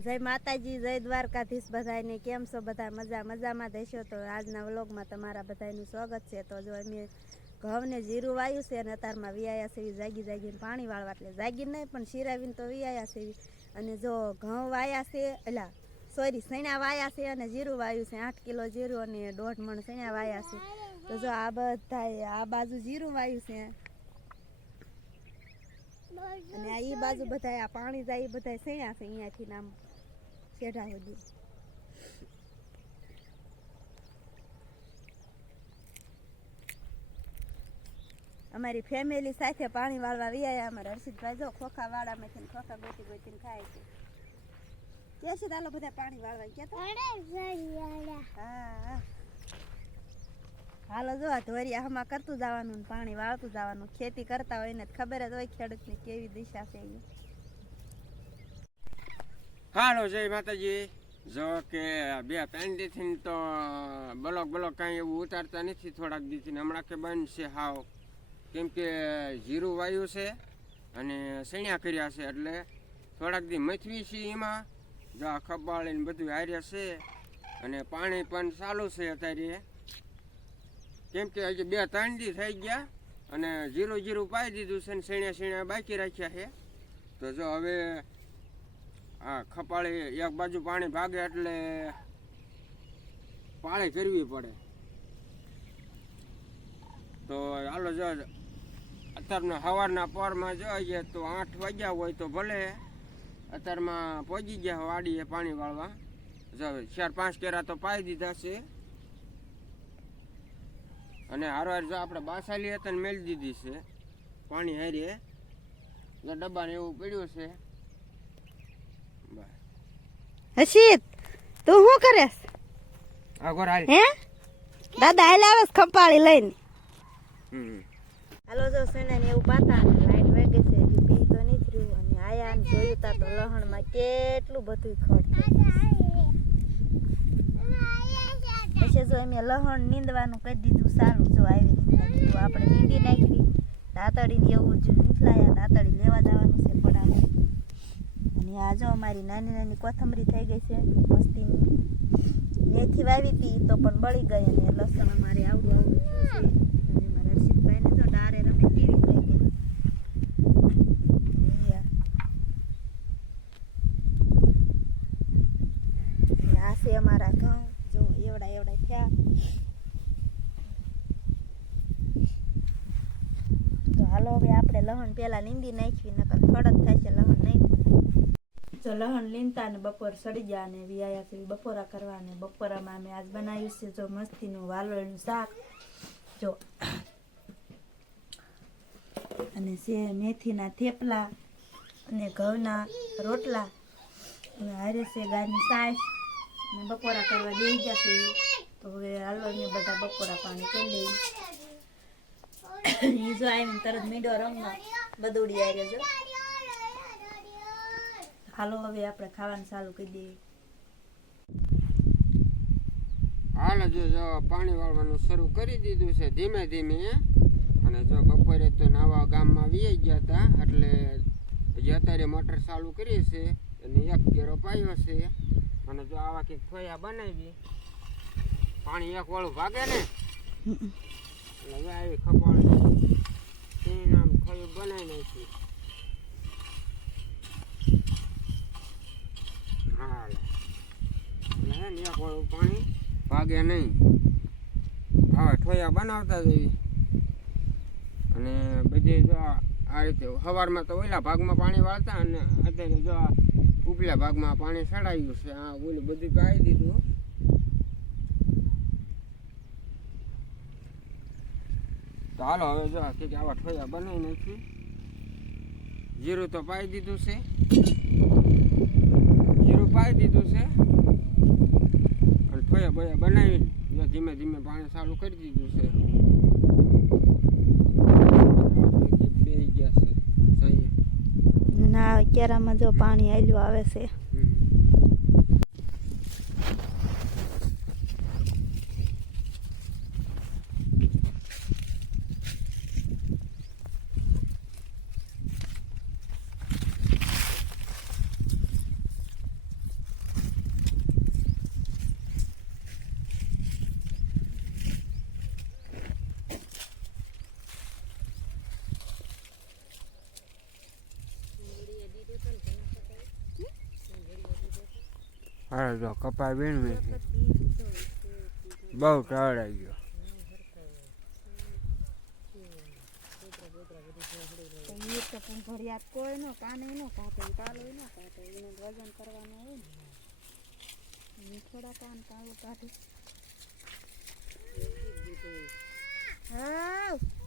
જય માતાજી, જય દ્વારકાધીશ બધાને કેમ છો બધા? મજા, મજામાં દેશો તો આજના વ્લોગમાં તમારા બધાનું સ્વાગત છે. તો જો અમે ઘઉંને જીરું વાયું છે અને અતારમાં વિયાયા છે જાગી જાગીને પાણી વાળવા. એટલે જાગી નહીં, પણ શિરાવીને તો વિયાયા સેવી અને જો ઘઉં વાયા છે એલા સોરી સૈણા વાયા છે અને જીરું વાયું છે. આઠ કિલો જીરું અને દોઢ મણ સૈણા વાયા છે. તો જો આ બધા આ બાજુ જીરું વાયું છે. અને આ એ બાજુ બધા આ પાણી જાય એ બધા સૈયા છે અહીંયાથી નામ શેઢા સુધી અમારી ફેમિલી સાથે પાણી વાળવા વિયા અમારા હર્ષિતભાઈ જો ખોખા વાળામાંથી ખોખા ગોતી ગોતીને ખાય છે. કે છે તાલો બધા પાણી વાળવા હા હા. હાલો જો આ ધોરિયા હમા કરતું જવાનું ને પાણી વાળતું જવાનું. ખેતી કરતા હોય ને ખબર જ હોય ખેડૂતની કેવી દિશા છે એ હાલો, જય માતાજી. જો કે બે ત્રણ તો બ્લોક બ્લોક કાંઈ એવું ઉતારતા નથી થોડાક દીથી. હમણાં કે બંધ છે હાવ. કેમ કે જીરું વાયુ છે અને સણ્યા કર્યા છે એટલે થોડાક દી મથવી છે એમાં. જો આ ખબાળીને બધું હાર્યા છે અને પાણી પણ ચાલુ છે અત્યારે. કેમ કે હજી બે ત્રણ દી થઈ ગયા અને જીરું જીરું પાઈ દીધું છે ને સણ્યા સણ્યા બાકી રાખ્યા છે. તો જો હવે હા, ખપાળી એક બાજુ પાણી ભાગે એટલે પાળી કરવી પડે. તો હાલો જો, અત્યારના સવારના પોરમાં જોઈએ તો આઠ વાગ્યા હોય તો ભલે. અત્યારમાં પહોંચી ગયા વાડીએ પાણી વાળવા. જો ચાર પાંચ કેરા તો પાઈ દીધા છે. અને હારવાર જો આપણે બાસાલી હતા ને મેળી દીધી છે. પાણી હારીએ. ડબ્બાને એવું પડ્યું છે. હર્ષિત તું શું કરેસ હે? દાદા હાલ આવે છે ખંપાળી લઈને. હાલો જો સેનાને એવું પાતા લાઈટ વાગે છે હજી પી તો નહીં થયું અને આયા ને જોયું તા તો લહણમાં કેટલું બધું ખડ પછી જો એમ લહણ નીંદવાનું કરી દીધું સારું જો આવી રીતના કીધું આપણે નીંદી નાખી દાંતડીને એવું જ નીકળાયા દાતડી લેવા જવાનું છે પડામાં અને આ જો અમારી નાની નાની કોથમરી થઈ ગઈ છે, મસ્તીની. મેથી વાવી હતી તો પણ બળી ગઈ અને લસણ અમારે આવડું આવડું છે. જો ડારે રમે ટીવી થઈ ગઈ. આ છે અમારા ઘઉં. જો એવડા એવડા થયા. તો હાલો હવે આપણે લહણ પેલા નીંદી નાખવી, નકર ખડત થાય છે, લહણ નહીં. જો લહણ લીંતા ને બપોર સડી ગયા ને વિયાયા થી બપોરા કરવા ને બપોરામાં અમે આજ બનાવ્યું છે જો મસ્તીનું વાલોળનું શાક. જો. અને છે મેથીના થેપલા અને ઘઉંના રોટલા. અને હારે છે ગાયની સાસ. અને બપોરા કરવા દઈ ગયા છે. તો હવે હાલો ને બધા બપોરા પાણી કરી દઈ ઈ જો આવીને તરત મીંડો બધું ઉડી આવી જો. હાલો હવે આપણે ખાવાનું ચાલુ કરી દઈએ. હાલ જો જો પાણી વાળવાનું શરૂ કરી દીધું છે ધીમે ધીમે અને જો બપોરે તો નવા ગામમાં વી ગયા હતા એટલે હજી અત્યારે મોટર ચાલુ કરી છે અને એક કેરો પાયો છે. અને જો આવા કંઈક ખોયા બનાવી પાણી એક વાળું ભાગે ને. એટલે આવી ખપાણી તીન આમ ખોયું બનાવી નાખી હા લે. એટલે હે ને એક વાળું પાણી ભાગે નહીં. હા ઠોયા બનાવતા જઈએ. અને બધે જો આ રીતે સવારમાં તો ઓલા ભાગમાં પાણી વાળતા અને અત્યારે જો આ ઉપલા ભાગમાં પાણી ચડાવ્યું છે. આ ઓલું બધું પાઈ દીધું. તો હાલો, હવે જો કે આવા ઠોયા બનાવી નથી. જીરું તો પાઈ દીધું છે. જીરું પાઈ દીધું છે. અને ઠોયા બનાવી ધીમે ધીમે પાણી ચાલુ કરી દીધું છે. ના કેરામાં જો પાણી આવેલું આવે છે. હાલો જો કપા વીણવી બહુ કવડાઈ ગયો પણ કોઈ નો કાને નો કાઢે કાલો નો કાઢે એનું વજન કરવાનું હોય ને થોડા કાન કાળું કાઢે હા.